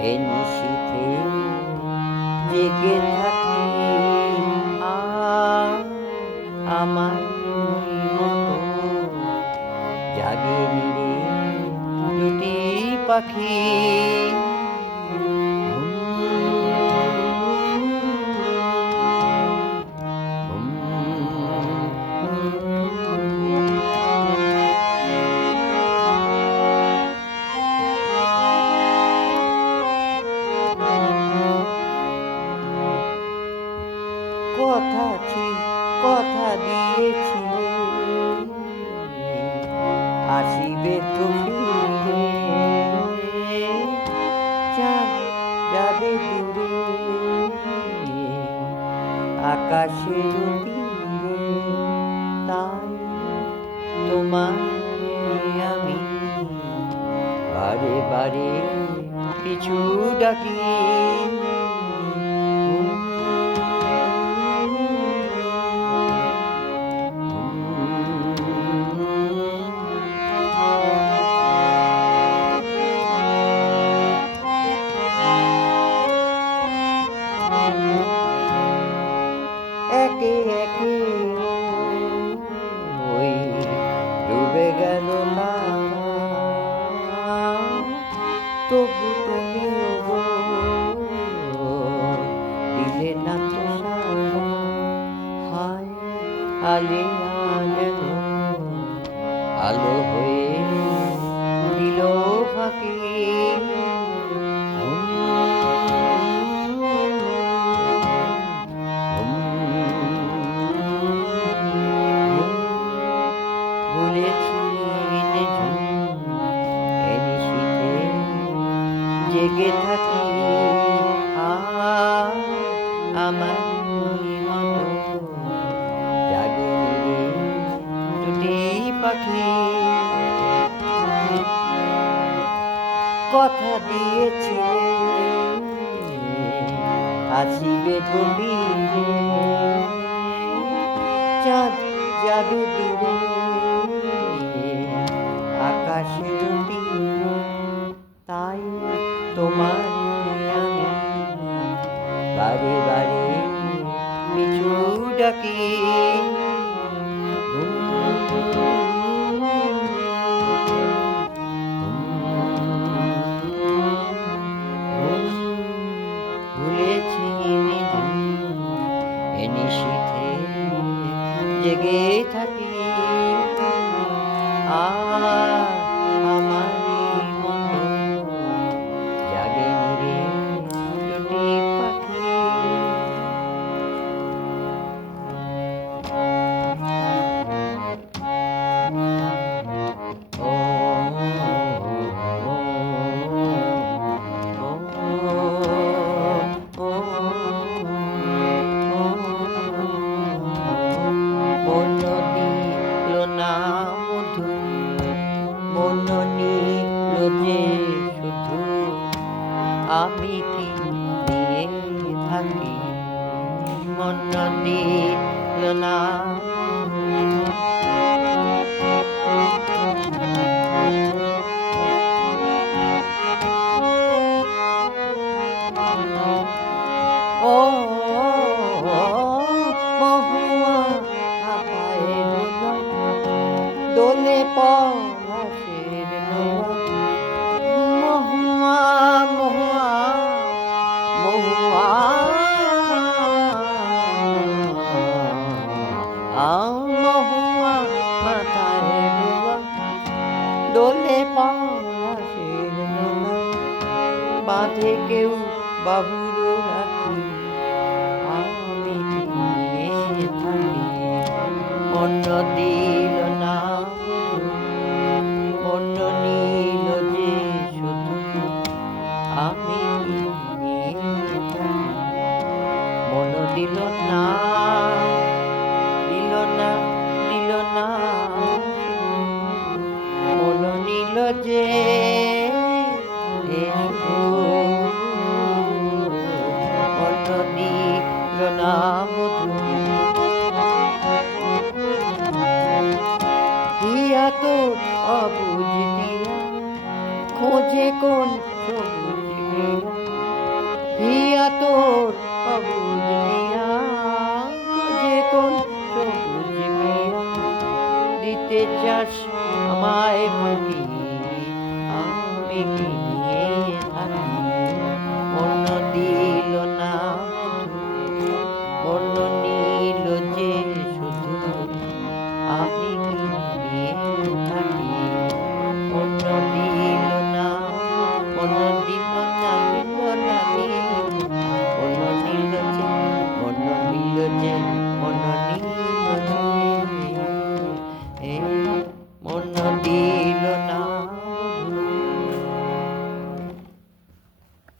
এ নিশীথে জেগে থাকি আমার মতো জাগে নিরে দুটি পাখি কথা দিয়েছিলে আসিবে তো ফিরে চাঁদ যাবে দূরে আকাশের তীরে তাই তোমায় আমি বারে বারে পিছু ডাকি একে একে ওই ডুবে গেল তারা তবু তুমিও দিলে না তো সারা হায় আলিয়া যেন আলো হয়ে দিল ফাঁকি জেগে থাকি আমার মতো জাগে নিরে দুটি পাখি কথা দিয়েছিলে আসিবে গভীরে চাঁদ যাবে দূরে আকাশের তীরে তাই তোমার আমি বারে বারে পিছু ডাকি ভুলেছি এ নিশীথে জেগে থাকি আমার মতো জাগে নিরে দুটি পাখি যে শুধু আমি কি দিয়ে থাকি মন দিল না ও মহুয়া দোলে পলাশের মহুয়া মহুয়া মহুয়া মহুয়া মাথায় দোলে পলাশের বাঁধে কেউ বাহুর রাখি আমি নিয়ে থাকি অন্য দিল না অন্য নীল যে শুধু আমি নিয়ে থাকি মন দিল না দিল না দিল না মন নীল যে অন্য দিল না মধু তো অবুঝ দিয়া খোঁজে কোন সবুজ হিয়া তোর অবুঝ নিয়া যে কোন সবুজ মিয়া দিতে চাস আমায় ফাঁকি